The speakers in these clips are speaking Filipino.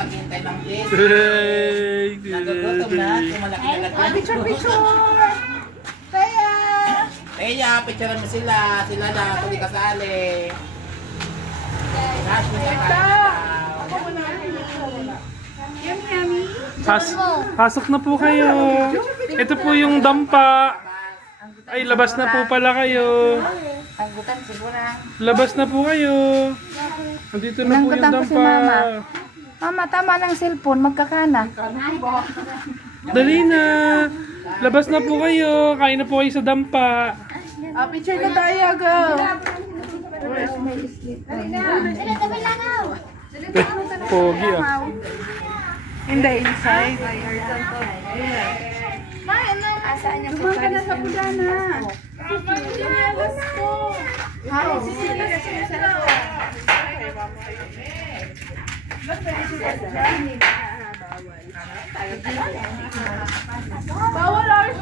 naghihintay ng kiss. Hey! Nagugutom na. Yung malaki na laki. Picture! Kaya! Teya, picture mo sila. Sila na, kung di kasali. Cash mo sa Yummy, yummy. Pasok na po kayo. Ito po yung dampa. Ay, labas na po pala kayo. Tanggutan siguro. Labas na po kayo. Nandito na po yung Pinanggutan ko si dampa. Mama. Mama, tama ng cellphone. Magkakana. Dali na. Labas na po kayo. Kain na po kayo sa dampa. Picture na tayo. Go! Pogi ah. In the inside. Asaan yung kumaka na sa pudana? Bawal hours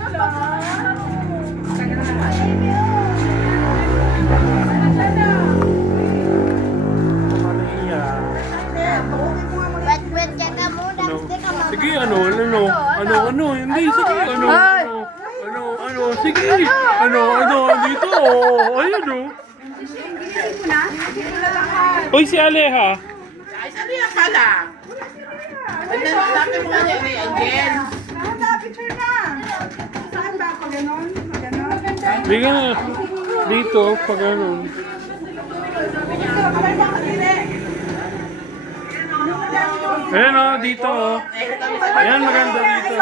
Wet-wet ka ka muna, gusto ka mama. Sige, ano, hindi, sige, sige, dito, ayun, Uy, si Aleha. Ay, saan yan pala? Sabi mo nga niya, Angel. Picture na! Saan ba ako? Ganon? Ganon? Bigyan na, dito, pag ganun. Ayan o, dito o. Ayan, maganda dito.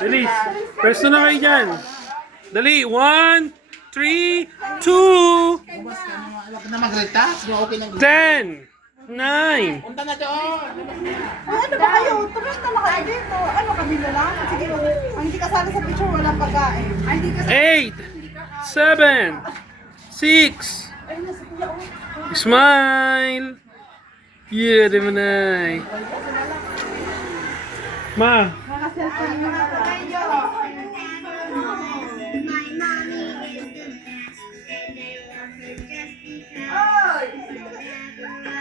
Dali, pwesto na kayo dyan. Dali, 1, 3, 2, Huwag na mag-retouch. Okay lang. 10, 9. Punta na doon. Ano ba kayo? Tumas na na kayo dito. Ano kabila lang? Sige, ang hindi kasali sa picture, walang pagkain. Ay, hindi kasali. 8, 7, 6. Smile. Yeah, di mo na. Ma. Naka-cellphone mo na tayo.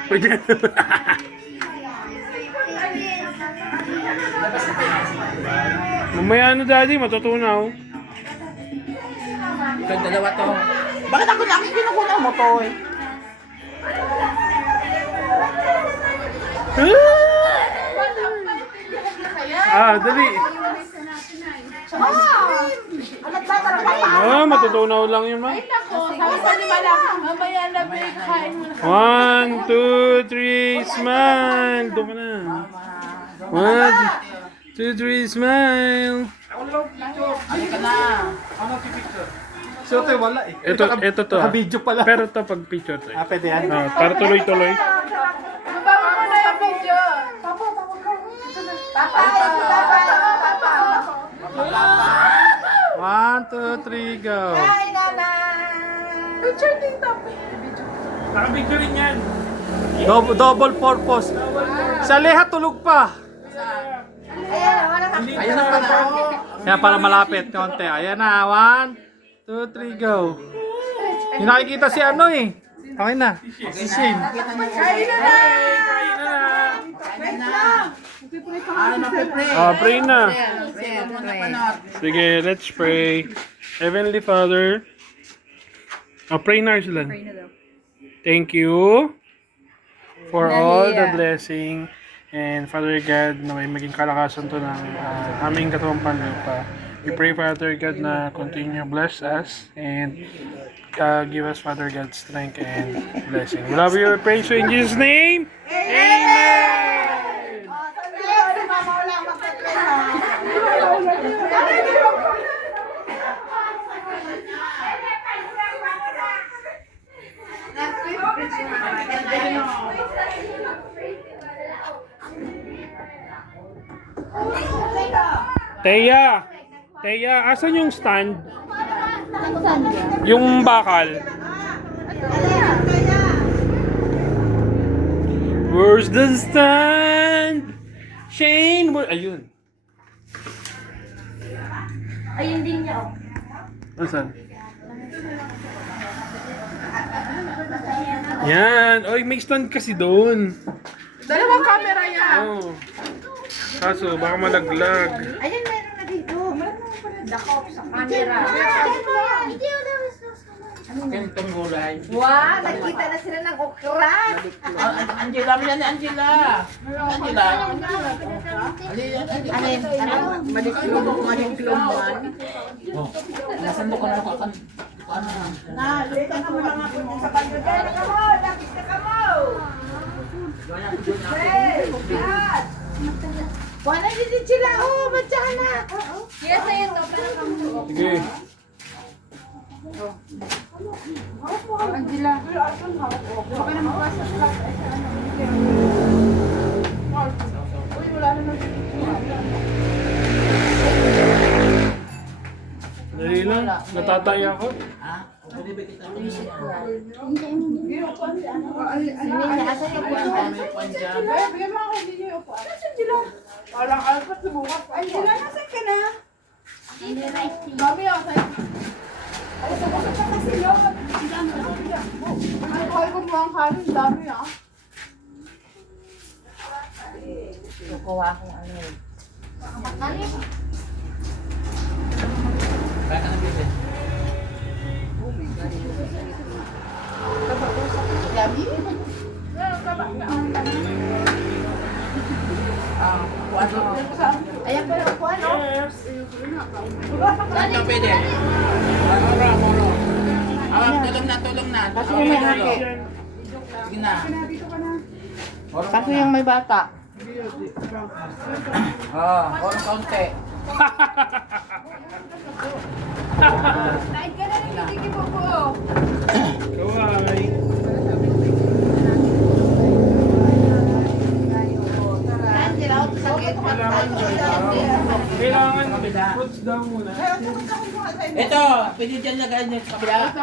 Pwede. Mamaya ano daddy, matutunaw. Itong dalawa to. Bakit ako laki kinukuha mo to eh? Dali. Matutunaw lang yun, ma. 1, 2, 3, smile. Doon ka na. 1, 2, 3, smile. Halika na. So, tayo wala eh. Ito to. Naka-video pala. Pero to pag picture to. Pwede yan. Para tuloy-tuloy. Babawa mo na yung video. Papa, tawag ka. Papa, Papa. 1, 2, 3, go. Hi, Nana. Picture dito. Nakabigyo rin yan. Double purpose. Sa Leha tulog pa. Ayan, wala ka. Ayun na pala. Kaya para malapit konti. Ayan na. 1, 2, 3, go. Yung nakikita si ano eh. Okay na. Si Sin. Kain na na. Kain na. Ano na pre-pray? Pray na. Pray. Huwag mo na panot. Sige, let's pray. Heavenly Father. Pray na sila. Thank you for all the blessing. And Father God, na may maging kalakasan to ng aming katawang panlupa. We pray, Father God, na continue bless us and give us, Father God, strength and blessing. We love you, we praise you in Jesus' name. Amen! Teya, asan yung stand? Yung bakal. Where's the stand? Shane, ayun. Ayun din niya. Asan? Yan. Oy, may stand kasi doon. Dalawang camera yan. Oh. Kaso, baka malaglag. Ayun, meron na dito. Dakop sa camera. Ganitong gulay. Wow, nakita na sila ng okra. Angela, mo yan ni Angela. Angela. Alin? Madiklom man. Nasaan mo ka na kakan? Na, leka na mo lang ako sa pagdadala. Leka mo, lapit ka mo. Hey, yan. Wala din sila. Oh, matyahan na. Yes, ayun. Pero kamo. Sige. Angela. Baka na mabasa sa Uy, wala na Dali lang. Natatay ako. Ha? Pwede ba kita? Asan yung buwan? May panjan. Bigyan mo ako, hindi niyo upo. Nasaan sila? Walang alpat sumukat. Angela, nasaan ka na? Mami, ako sa'yo. Ay, sumusok ka kasi yun. Ang kaya ko mo ang kanin, dami ah. Kukuha akong ano eh. Kaya ka na bebe. Dami? Ayan pa yung kuha, no? Saan ka pwede? Moro. Tulong na. Kasi yung may haki. Sige na. Kasi yung may bata. Oro kaunti. Kahit ka na rin, hindi ko po. Kawai. Angela, ako sa Kailangan fruits daw muna. Ito, pwede dyan lagayan yung kabila.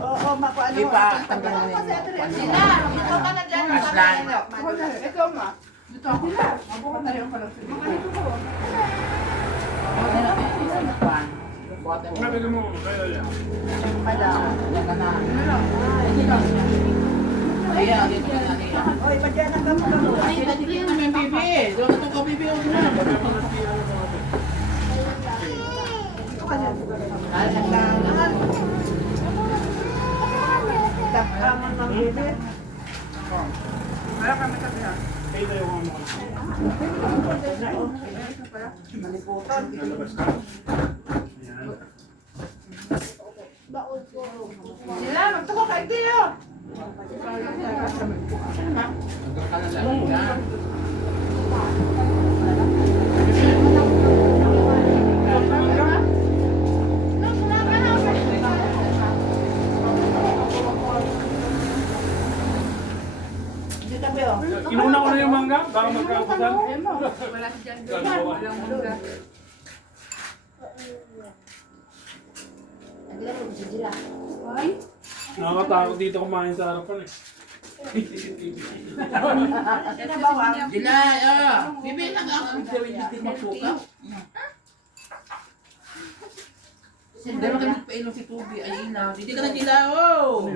Oo, makuha Di pa, tanggal na yun. Sila, ito ka na dyan. Aslan. Ito, ma. Dito ako. Sila, mabuka tayo ang kalang sila. Mabili mo. Kaya yan. Ayan, dito ka na. Oy, ba't yan ang gamo-gamo? Ay, dito na may bibi. Doon na itong kabibi. Tapkaman ng bibit. Wala kami sabihan. Kaya tayo mga mga. Maliputan. Sila, magtuko kay Tio. Dito ba yun? Inuna ko na yung mangga. Baka magkakutan. Wala si Jan. Walang mangga. Nakakatakot dito kumain sa harapan eh. Dila, bibi lang ako. Hindi magsuka. Hindi mo kami painom si Tubi. Ay, ilaw. Hindi ka na dila, oh!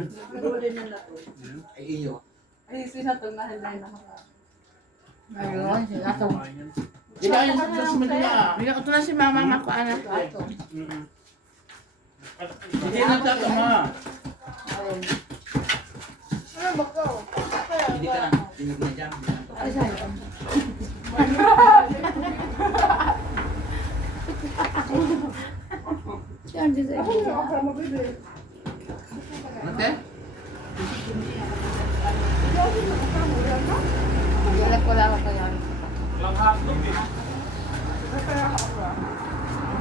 Ay, iyo. Ay, sinatong na hindi na. Ayun, sila to. Dila, yung sa Manila. Hindi ako na si mama makuanak. Hindi na taga, ma. Hindi ka na. Hindi ka na dyan. Ate? Wala ko lang ako yan. Walang hotdog eh.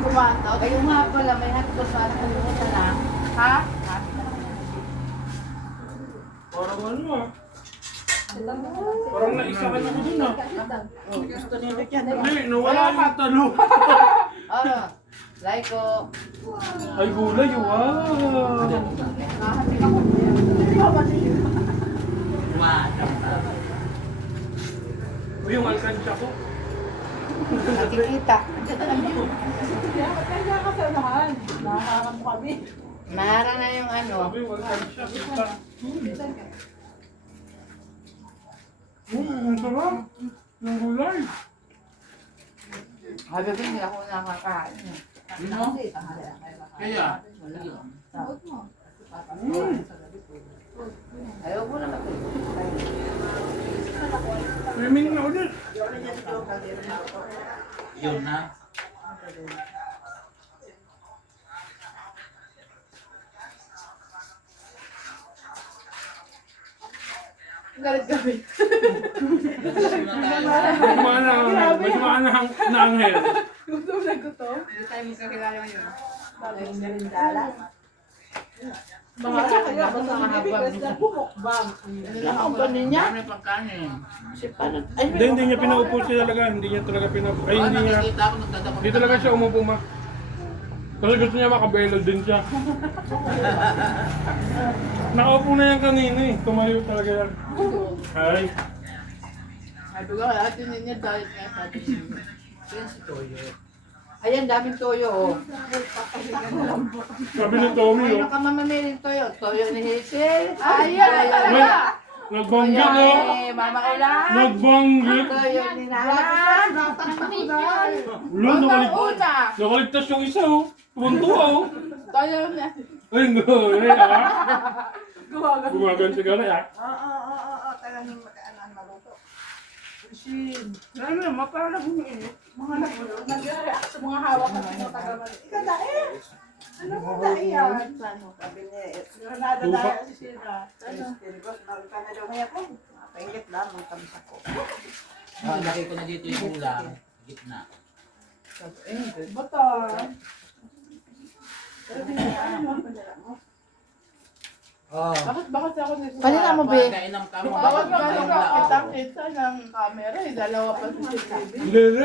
Bumato. Ayun nga pala, may hotdog para kalimutan na. Ha? Parang ano ah. Parang naisa ka na ko dun ah. Gusto niyo dyan. Hindi, nawala yung talo. Ano? Like ko. Ay gulay, wow. O yung alkansya ko. Nakikita. Kaya kasamahan. Nakakaram kami. Mahara na yung ano. Sabi yung alkansya. Ang sarap. Yung gulay. Sabi ko, hindi ako nakakain. Ano? Kaya? Ayaw ko naman. Swimming na ulit. Yun na. Galit kami. May sumaan na anghel. Gutom na gutom. Hindi tayo magkakilala ngayon. Bagong merindala. Mga kaya ba sa mga bibig na bumukbang. Ang panin niya? Dami pagkanin. Si Panot. Ay, Hindi niya pinaupo siya talaga. Hindi niya talaga pinaupo. Ay, hindi niya. Nakikita ko nagdadako. Hindi talaga siya umupo ma. Kasi gusto niya makabelo din siya. Nakaupo na yan kanina eh. Tumayo talaga yan. Ay. sabi ko, ate niya diet nga sabi niya. Yan si Toyo. Ayan, daming toyo, oh. Sabi ni Tommy Ayun oh. ka mamamiling toyo. Toyo ni Hazel. Ayan, talaga. Nagbanggit Toyo oh. ni Mama Ulan. Nagbanggit. Toyo ni Nana. Lo, nakaligtas yung isa oh. Tuwan-tuwa oh. Tayo na. Ay, no. Ay, ah. Gumagal. Gumagan siguro ah. Oo. Talagang makaanan maluto. Sin. Ano, mapala humiinit. Mga nag-react sa mga hawak na pinatagal. Ika dahil. Ano mo dahil yan? Ano, sabi niya. Granada dahil si Sina. Ano? Tirigos, nagka na daw kaya ko. Paingit lang, ang kamisa ko. Laki ko na dito yung ulam. Gitna. Bata. Pero tinayaan mo, padala mo. Oh. Bakit ako dito? Kanina mo, be? Kainam ka mo. Bakit ba Kainam ako lao. kita-kita ng camera? Dalawa pa sa CCTV.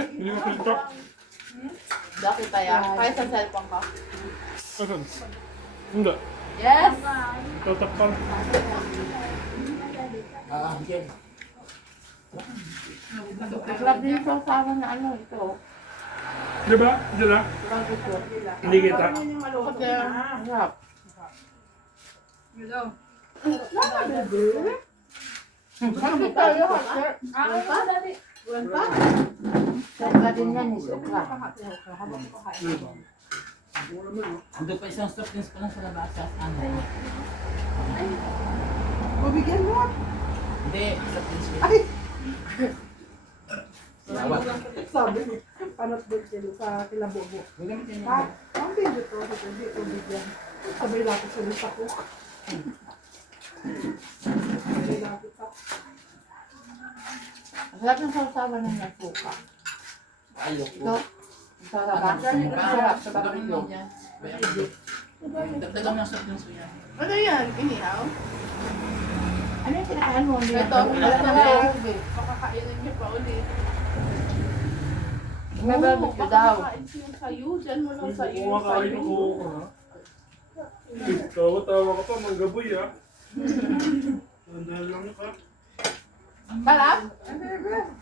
Hindi ko kita. Daki tayo. Kaya sa cellphone ka. Asan? Hindi. Yes! Tatakpan. Yan. Sarap din yung sausawan na ano, ito. Di ba? Di ba? Hindi kita. Kaya, Sarap. bakit tayo? Sarap din yan, sobra. Ando pa isang stop dins pa lang sa labas. Ano? Mabigyan mo. Hindi, stop dins. Sabi ni Panot doon sila sa Kilabobo. Ha? Ang video to, hindi ko bigyan. Sabay lapit sa lista ko. Sabay lapit sa... Sarap ng sausawan ng nasuka. Ito, Ayoko. sarap. Sarap sa barbecue. Dagdagan mo ng stop dins ko yan. Ano yan? Inihaw? Ano yung kinakain mo? Ito, makakainin niyo pa ulit. May barbecue daw. Makakain siya sa'yo. Diyan mo lang sa'yo. Kumakain ako. Tawa-tawa ka pa, manggaboy ah. Tandaan lang ka. Sarap?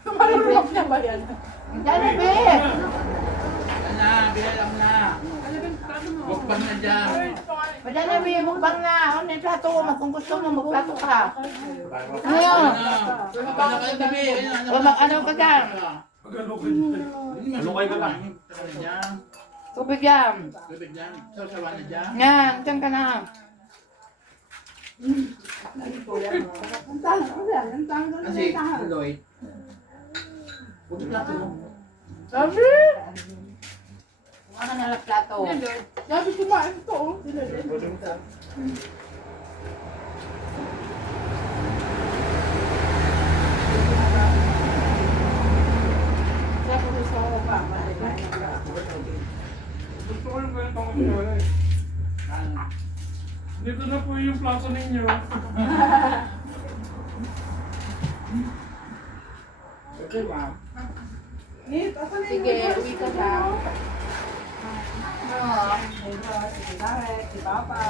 Marunong na ba yan? Dali, be! Ana, bilang na. Bukbang na dyan. Madali, be! Mukbang na! Ano yung plato mo? Kung gusto mo, magplato ka. Ano yun? Ano kayo gabi? O mag-ano ka dyan? Magano ka dyan? Ano kayo ka lang? Tubig yan. Bibig dyan. Sasawa na dyan. Yan, dyan ka na. Ang tangan ko yan. Ang tangan ko Kasi, yan. Lloyd. Buti plato mo. Sabi! Kuha ka na lang plato. Sabi kumain to. Oh. Sila din. Gusto ko yung ganitong kumiyala eh. Dito na po yung plato ninyo. Sige, uwi ka na. Oo. Si Papa.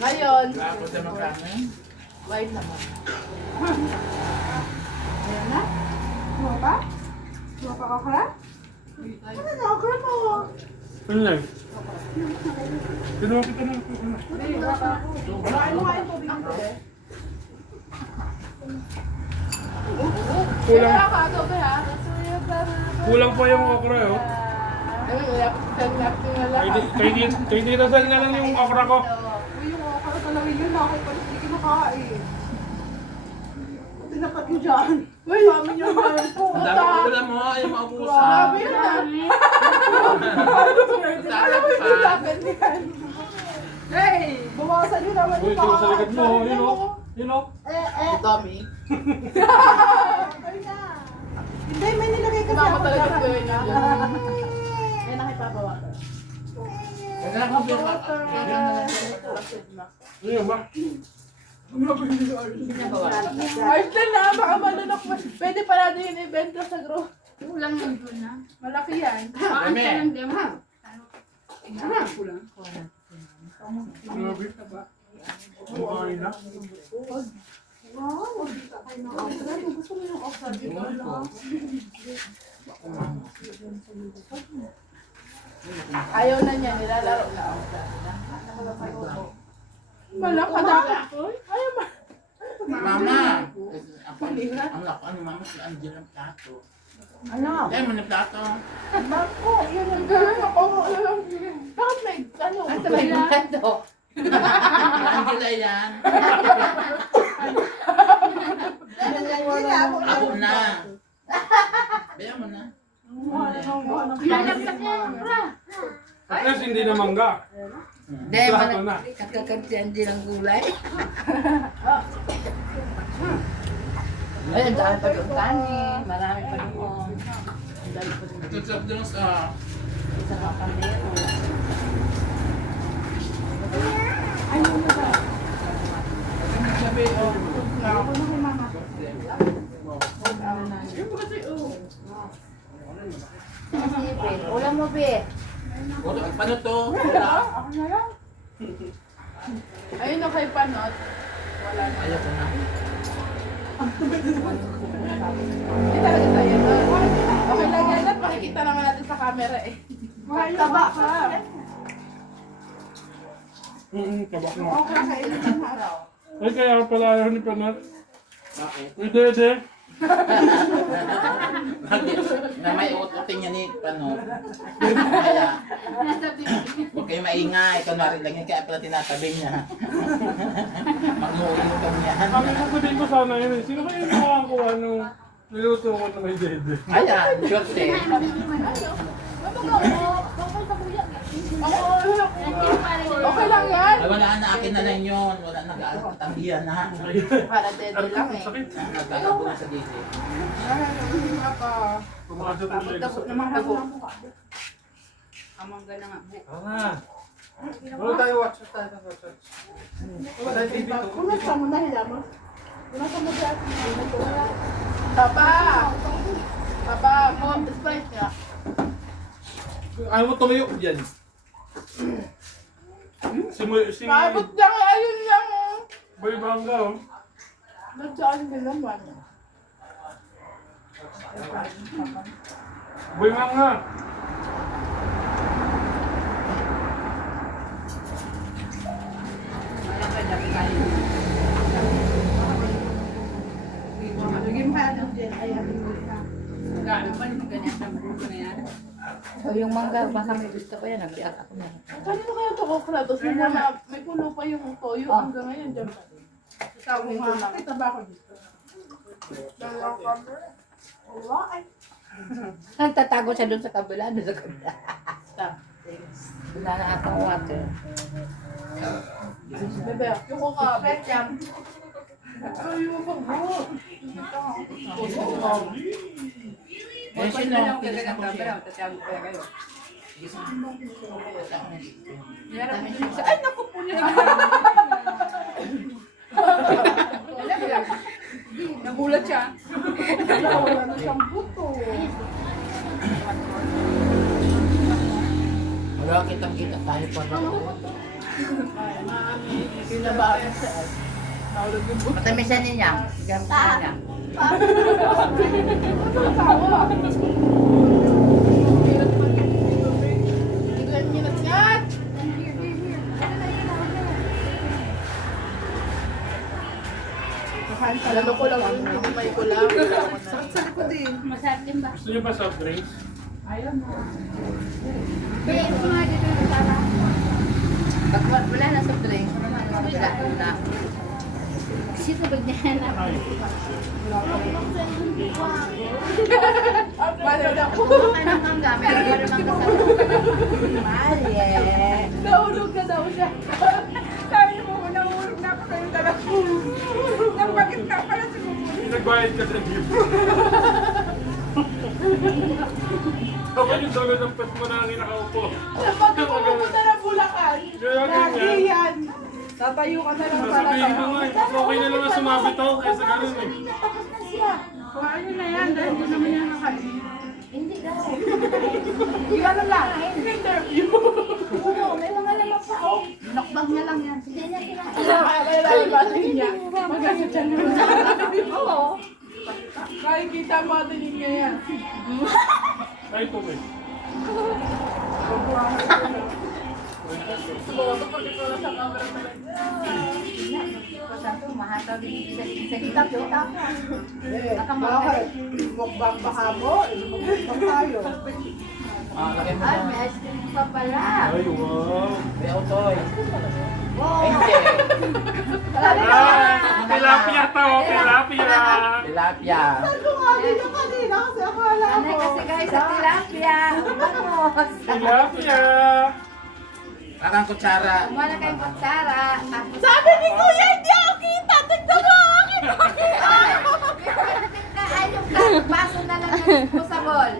Ngayon, Tapos na magkano. wine naman. Ayan na? Ano pa? Makakakra? Ano na, okra mo? Ano lang? Kinuha kita na. Ano nga yung tubig ko eh? Kulang, Kaya ka, ito ba ha? kulang pa yung okra, oh. Kay Tita Sal na lang yung okra ko. Uy, yung okra talaga yun. Nakakipalik, hindi kinakain. Tinapat mo dyan. Uy, dami niyo ba? Ang Puta! dami ko lang mo, ay maubusan. Grabe yun ah. Alam mo yung dapat yan. Hey! Buwasan nyo naman Uy, yung ito sa likod mo, pakain. yun, oh. Yun, oh. Ang dami. Hindi, may nilagay kasi ako dyan. May nakipabawa ko. Kailangan ko yung Ano ba? Arsen na, baka malunok mo. Pwede pa natin yung event sa group. Kulang yung doon na. Malaki yan. Ang lang din. Kumain na. Wow! Gusto mo yung okra dito? Ayaw na niya, nilalaro na okra. Malaki na. Ayaw ma. Mama! Ang lako, ano mama, si Angel ang plato. Ano? Kaya mo na plato. Bako, yun ang gawin ako. Bakit may, ano? Ang sabay mo ito. Si Angela yan. Ako na. Kaya mo na. Lalagsak yan. At least hindi na mangga. Hindi, Plato na. kakakantiyan din ang gulay. Ay, ang dami pa doon kanin. Marami pa doon. Ang dami pa doon. Tutsap doon sa... Sa kapandero. Sabi, oh. Sipin. Ulam mo, Be. Paano to? Wala. Ako na lang. Ayun na kay Panot. Wala na. Ayaw ko na. Hindi talaga tayo. Okay lang yan. At makikita naman natin sa camera eh. Taba ka. Tabak na. Okay, kainin ng araw. Ay, kaya pala ayaw ni Panat. Bakit? Hindi, hindi. Bakit? Na may ututin niya ni Pano. Kaya, huwag kayo maingay. Kunwari lang yan, kaya pala tinatabi niya. Mag-uulong kami yan. Kami kukutin ko sana yun eh. Sino kayo nakakakuha nung niluto ko na kay Dede? Ayan, short eh. Okay lang yan. Ay, wala na, akin na lang yun. Wala nag-aatambihan na. Para dede lang eh. Sakit. Nagkakapo na sa dito. Pumakasya ko sa Tapos naman ako ng mukha. Amangga na nga. Ah. Wala tayo watch tayo. Wala TV to. Kunasa mo na hila mo. Kunasa mo siya. Papa! Papa, mo, despite niya. Ayaw mo tumayo dyan. Si Maabot lang, ayun lang oh. Boy Bangga, oh. Nagsaan ka naman. Boy Bangga. Gamit pa yung ganyan sa buko na yan. So, yung mangga, baka may gusto ko yan. Nag-iak ako na. Kanino kaya ito okra? Tapos may wala, may puno pa yung toyo hanggang ngayon dyan pa. Tawag ko lang. Kita ba ako dito? Dalawang camera. Wala ay. Nagtatago siya doon sa kabila. Doon sa kabila. Wala na atang water. Bebe, yung ko ka. Betjam. Ayun ko bro. Eh, sino? Tigas na ko siya. Tatawag ko kayo. Ay, naku po niya. Nagulat siya. Wala na siyang buto. Wala kitang-kita tayo pa na. Kinabahan siya. Naulog yung buto. Matamisan niya. Gamit niya. Tawa. Lalo ko lang yung hindi may kulang. Masarap din ba? Gusto niyo ba soft drinks? Kaya ito nga dito yung tara. Pag wala na soft drinks, wala na. Sito ba niya na? Kumakain ng mangga, meron pa rin mangga sa Mali. Nahulog na daw siya. Sabi mo, nahulog na ako sa'yo talaga. Napakit na pala si Mumu. Nagbayad ka sa gift. Kapag yung dulo ng pet mo na nakaupo. Napagod mo pumunta ng Bulacan. Kaya Lagi ganyan. yan. Tatayo ka na lang para Sasabihin ko nga, mas okay na lang na sumabit ako kaysa ganun eh. Tapos na siya. Ano na yan? Dahil doon naman yan nakain. Hindi daw. Yung ano lang, interview. Oo, may mga lamang pa. Oh. Nakbang niya lang yan. Hindi niya kinain. Kaya yung battery niya. Maganda siya naman. Oo. Nakikita mo din niya yan. Ay, ito eh. Mahataw din sa kita. Bakit? Mukbang pa ka mo? Mukbang tayo. Lagyan mo Ay, na. may ice cream pa pala. Ay, wow. May utoy. Wow. Ay, hindi. Ah, tilapia to, tilapia. Tilapia. Ano nga dito kanina kasi akala Ano ko. kasi guys, sa tilapia. Vamos. Tilapia. Parang kutsara. Wala kayong kutsara. Tapos, Sabi ni Kuya, hindi ako kita. Tignan mo akin. ay, yung baso na lang na disposable.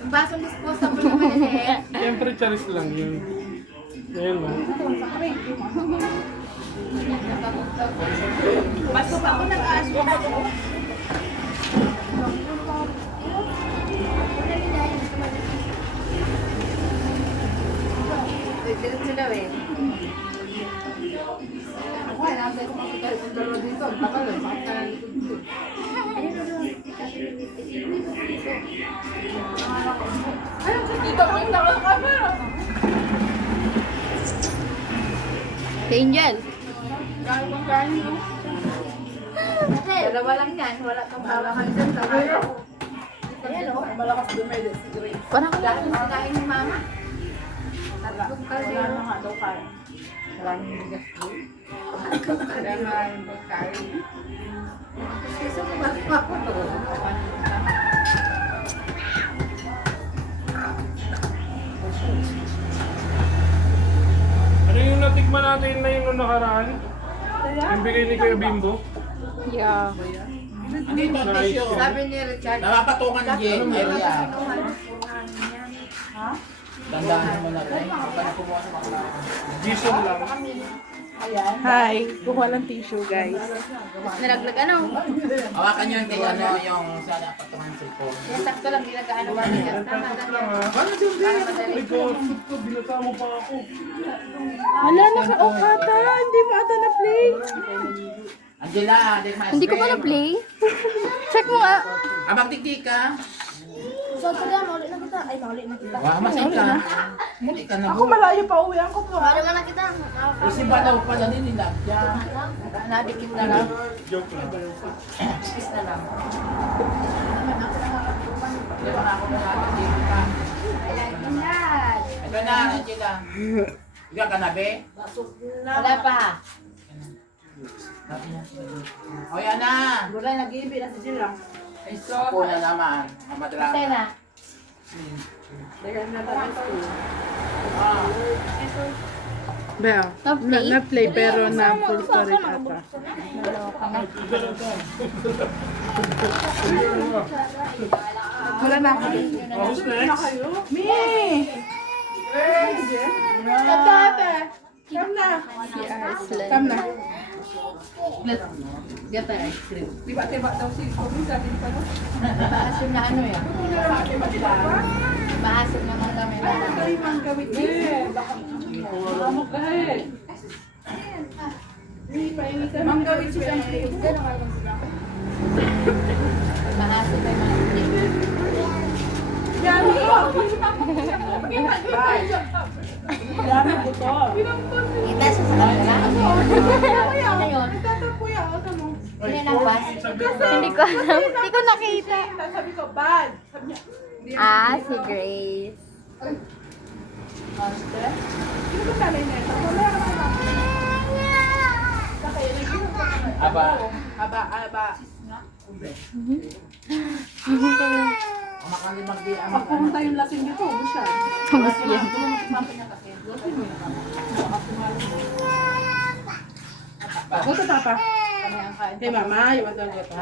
Yung baso disposable na maliliit. Siyempre, charis lang yun. Ayan mo. Baso pa ako nag-aso. Diretso daw eh. Ay, nasa ko makita yung dalawa dito. Ang takal eh. Sakit ka lang dito. Ayun, dito mo yung takal camera. Angel. Gano'n bang kanin mo? Dalawa lang yan. Wala kang malakan dyan. Ayun. Ayan o. Malakas dumede si Grace. Parang Dahil sinain ni mama. Tatlong Wala na kaldero. nga daw kaya. Maraming bigas doon. Kaya nga yung pagkain. Gusto mo ba ako? Ano yung natikman natin na yung nakaraan? Yung bigay ni Kuya Bimbo? yeah. Dito, tissue. Sabi ni Richard. Napapatungan ni Jen. Area. Ha? Dandaan mo na tayo. Kapag na kumuha sa mga Jason lang. Ayan. Hi. Kuha ng tissue, guys. Nalaglag ano? hawakan nyo yung ano, yung sa napatungan sa ipon. Yan, sakto lang. Ginagaano ba niya? Tama lang yan. Para madali. Ay, gossip ko. Binasama pa ako. Wala na sa Okata. Hindi mo ata na-play. Angela, Hindi ko pa na-play. Check mo nga. Abang tiktik ka. So, pala, maulit na kita. Ay, maulit na kita. Wah, masin ka. Muli ka na. Ako malayo pa uwi ang ko po. Maulit na kita. Kasi ba daw pala nilagya. Nadikit na lang. Joke lang. Kiss na lang. Di ba ako nakakatip ka? Inad. Ito na, Angela. Higa ka na, be? Wala pa. O yan na. Gulay, nag-iibi na si Jilang. Ako na naman. Madrama. Tay na. Dagan na tayo school. Bea, na-play pero na-full story ata. Wala na ako. Who's next? Me! Ate! Come na! Si Arslan. Come na! Diyan pa ice cream. Tiba-tiba daw si Kobe sa atin pa no? Maasim na ano yan. Tiba-tiba ba? Maasim naman kami na. Ano kayo mang gawin? Baka mamok ka eh. Hindi pa ini ka. Mang gawin siya. Maasim may mga dami. Dami ko to. Kita sa kabila. Ano yun? Nagtatapoy ako sa mo. Nilalabas. Hindi ko alam. Hindi ko nakita. Sabi ko, bad. Sabi niya, Ah, si Grace. Master? Sino ba talay na ito? Wala ka naman. Saka yun, nag-inom ko naman. Aba. Aba. Makalimag di ang Pag pumunta yung lasing dito, ubus siya. Tapos yan. Buto tapa. Kay mama, yung matang ko pa.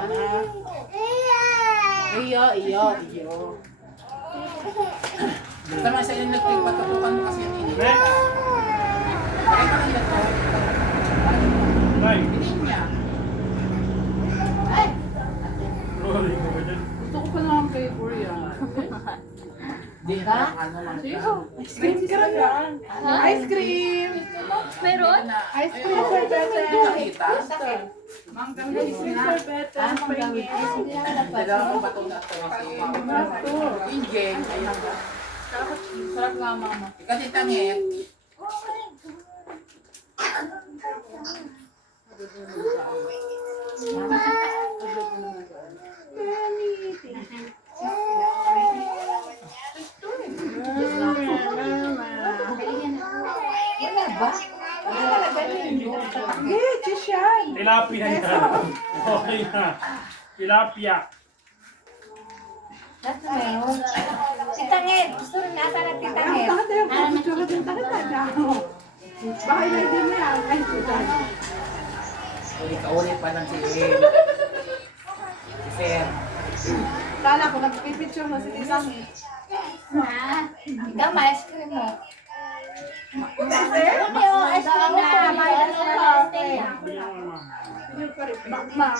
Iyo. Tama sa inyo nagpipatutukan mo kasi yung init. Ay, kanila to. Bye. Bilhin niya. Gusto ko pa naman kay Korea. Di na, ano lang. Ice cream ka rin yan. Ice cream. Meron? Ice cream for better. Nakita? Ice cream for better. Dalawa kong patulat ko kasi. Ingeng. Ayun. Sarap nga mama. Kasi tangit. Wala ba? Hindi, Chishan. Tilapia na. Okay na. Tilapia. That's meron. Titangit. Gusto rin ata na Ang titangit. takot na yung pagkutyo ka din takot na. Baka ilagay mo yan. Ay, Chishan. Uli pa lang si Si Fer. Kala ko, nagpipicture na si Tisang. Ikaw, ma-ice cream mo. Kasi? Ano yung ice cream na may ano ka? Bakmang.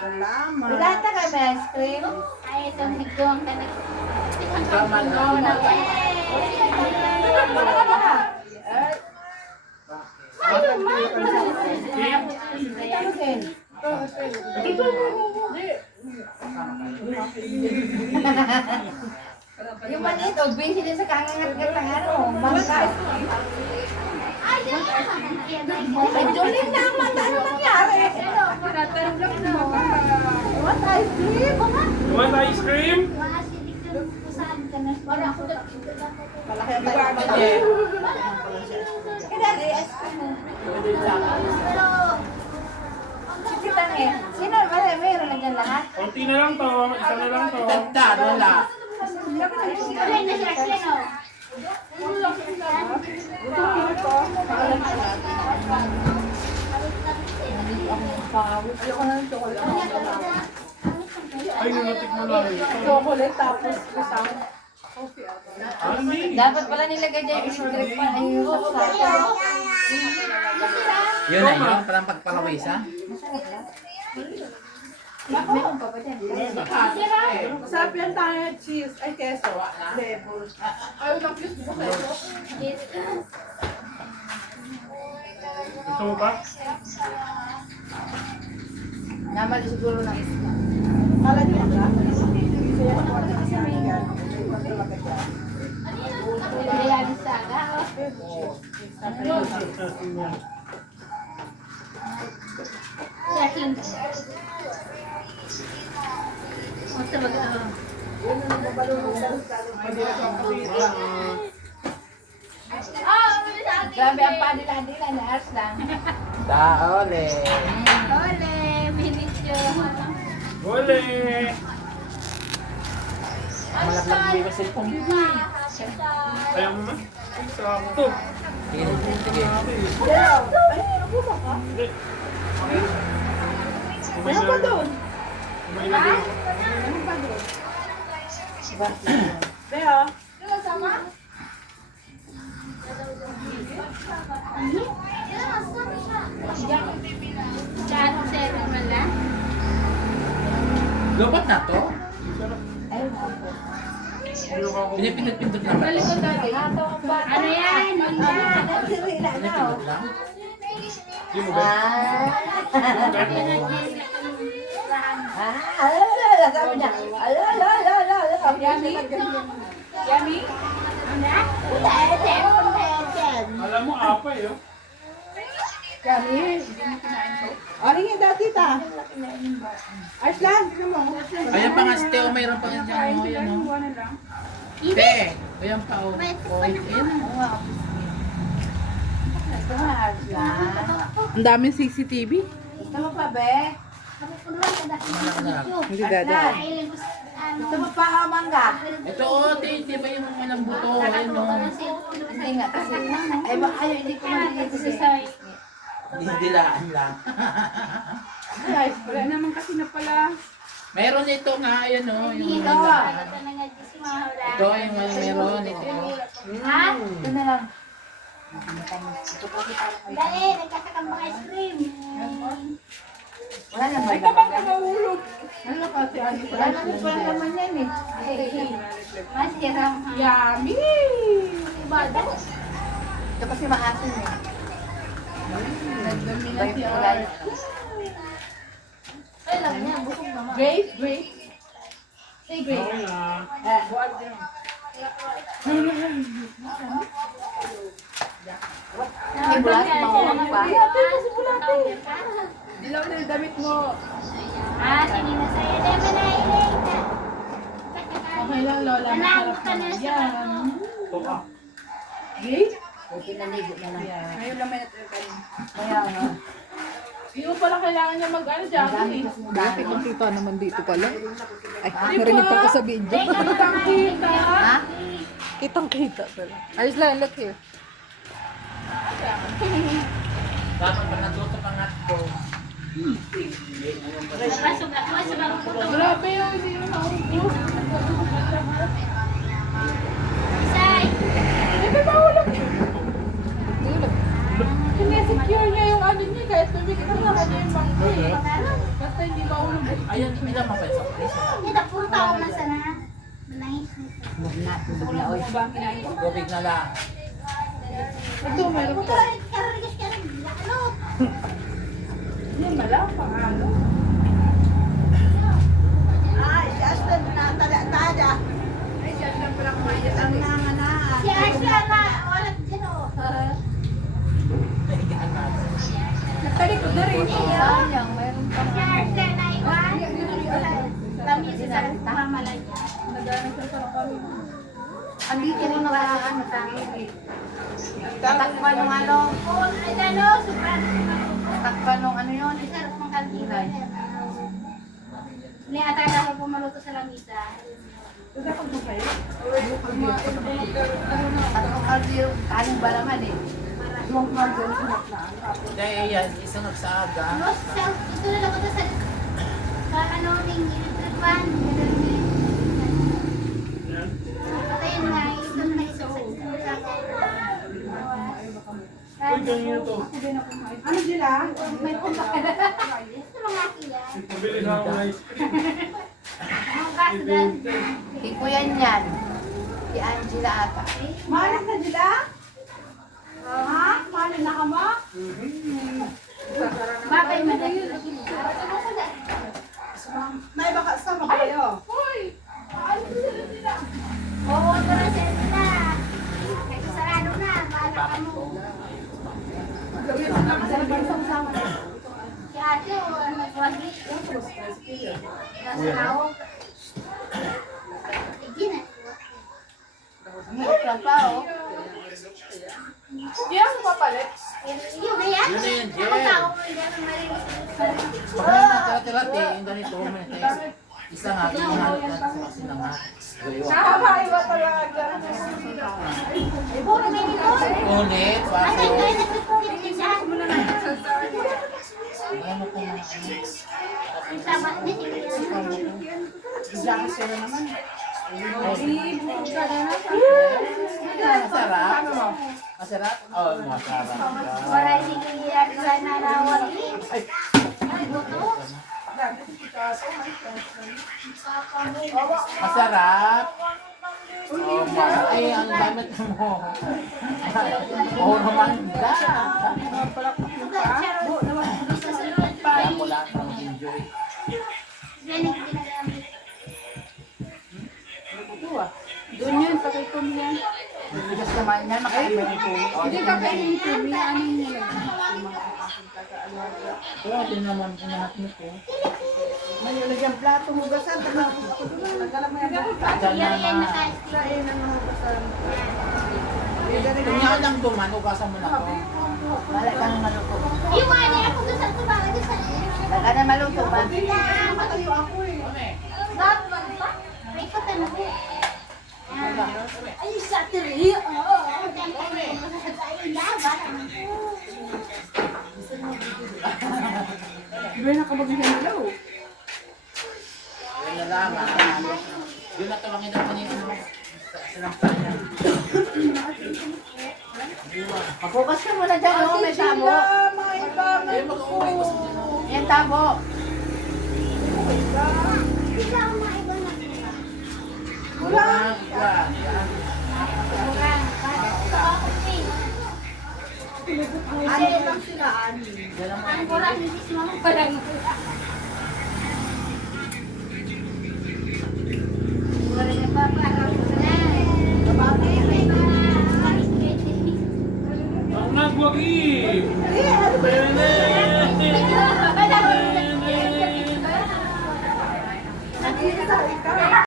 Salamat. Wala ta kay may ice cream? Ay, itong higong ka na. Tama na. Yung maliit, o busy din sa kangangat-ngat ng ano, bangka. Ay, Jolene na ang mata, ano nangyari? What ice cream? You want ice cream? Malaki ang tayo. Kinali, ice cream mo. Si Tangit, sino ba? Mayroon na dyan lahat? Konti na lang to. Isa na lang to. Tagtad, wala. Ayoko na ng chocolate. Ay, nunatik mo lang. Chocolate tapos isang coffee. Ah, hindi. Dapat pala nilagay dyan yung script pa ay yung saksakan. Yun na yun, parang pagpalawisa. Meron pa ba dyan? Masarap yan tayo cheese. Ay, keso. Flavor. Ayaw ng cheese mo keso. Gusto mo pa? Namali siguro ng isla. Kala niyo ba? Ayan, saga. Sa akin. Basta mag-ano. Grabe ang padila-dila na ars lang. Daole. Ole, minicture. Ole! Malaglag bibi sa cellphone. Ayaw mo na? Sakto. Sige, sige. Hindi. Ano pa doon? May lagay. Ano pa doon? Bea? Saan sa'yo wala? Lobat na to? Ayun na po. Pinipindot-pindot lang ba to? Hato ang bata. Ano yan? Nagsirila na oh. Pinipindot lang? Hindi mo ba? Alala, sabi niya. Alala. Sabi niya. Yummy? Alam mo, apay oh. Yummy? Ano nga dati ta? Ayos lang, tignan mo. Ayan pa nga si Teo, mayroon pa nga dyan. Oh, yan oh. Te, ayan pa oh. Oh, ayan oh. Ang daming CCTV. Gusto mo pa, be? Hindi dada. Gusto mo pa, mangga? Ito oh, te, di ba yung walang buto? Ayan oh. Hindi nga kasi. Ay, ayaw, hindi ko maliliit kasi. Dilaan lang. Guys, wala naman kasi na pala. Meron ito nga, ayan oh. Yung Ito. ito yung meron. Ito. Ha? Ito na lang. Dali, nagkasakang mga ice cream. Wala naman. Ay, kapag ka mahulog. Ano kasi, wala naman pala naman yan eh. Masirang. Yummy! Iba daw. Ito kasi maasin eh. Nagdami na siya. Ay, lang niya. Busog naman. Grape, grape. Say grape. Ay, bulat. Mawawag pa. Dilaw na yung damit mo. Ah, sige na sa'yo. Deme na ilay na. Okay lang, Lola. Nanalo Masarap ka na naman sa yan. Grape? Pinaligo na lang. Ngayon lang may natin. Kaya nga. Hindi mo pala kailangan niya mag-ano dyan. Dati kong kita naman dito pala. Ay, narinig pa ko sa video. Kitang kita. Ha? Kitang kita pala. Ayos lang, look here. Dapat pa natuto pa nga ko. Pasok ako. Pasok ako. Grabe yun, hindi mo naubos. Isay. Hindi ba ulog? Sinesecure niya yung ano niya kahit tumigil na sa kanya yung bangko eh. Basta hindi maulog. Ayun, ilan pa pa sa place. Hindi na puro tao na sana. Manangis nito. Tubig na lang. Ito, meron Ito, pa. karagis ka rin. Ano? Yan, malang pangalo. Ay, Justin, natada. Ay, Justin, pala kumayas ang nanganan. Si Asya na. Walang dyan o. Nahigaan natin. Nagtalikod na rin. Sayang, mayroon pa. Si Asya na iwan. Kami sa mamalay niya. Nagana siya sa kami. Andito rin na wala ano sa akin. Takpan ng ano. Oo, ay ano, sobrang Takpan ng ano yun. Ay, sarap ng kaldito. Hindi ata dapat pumaluto sa lamisa. Tatlong kaldero. Kaling ba naman eh. Yung kaldero sinap na. Dahil yan, isang nagsaga. Ano, ito na lang ako sa ano, ning Ilitran. Ayun nga, ito na isang Uy, ganyan to. Ano sila? may punta ka na. Ito mga kiyan. Pabili na ako ng ice cream. Ang kasdan. Tiko yan yan. Si Angela ata. Malas na sila? Ha? Malas na ka ba? Bakit madali? May baka sama kayo. Hoy! Oo, tara sa na. Nagsasarado na. Baala ka mo. Si ate, nagwagi. Nasa tao. Hindi na. Hirap pa oh. Di ako papalit. Yun na yan. Yun na yan, Jen. Ako tao mo, hindi ako marinig. Baka na natira-tira, yung ganito. Isa nga, kinahanap natin sa masinangat. Nakakaiba talaga. Puro may nito. Ulit, Ay, paso. ay, nagpipit din siya. Ayan mo kung mga Ang sabat niya, sige. Diyan sila naman. masarap. Masarap? Oo, masarap. Wala sige ginagawa na nawagi. Masarap. Oh, ay, ang damit mo. Oh, romanda. Kaya mo lahat ng enjoy. Ganit ginagamit. Doon yun, pag kay Tumi yan. Bigas naman yan, makaiba yung tumi. Hindi ka kay Tumi, ano yung nilagay? Oo, din naman, inahat mo ko. May nilagyan plato, hugasan. Tagalan ako doon. Tagalan mo yan. Yan na tayo. Sain ang hugasan. Kung yan lang duman, ugasan mo na to. Wala ka nang maluto. Yung mga nila kung doon sa tumaga doon sa Wala ka nang maluto ba? Matayo ako eh. Not one pa? May patano ko. Ay, sa tiri. Oo. Iba na kabag na nila oh. Yun na lang, yun na tawagin na kanina mo. Sinampayan. Magbukas ka muna dyan, oh, may tabo. Mga ibangan Ayun, mag-uwi ko sa Yan tabo. Bigla ako maibang na. Ulan. ano lang sila, ani. Ang kurang, hindi si mama pa lang.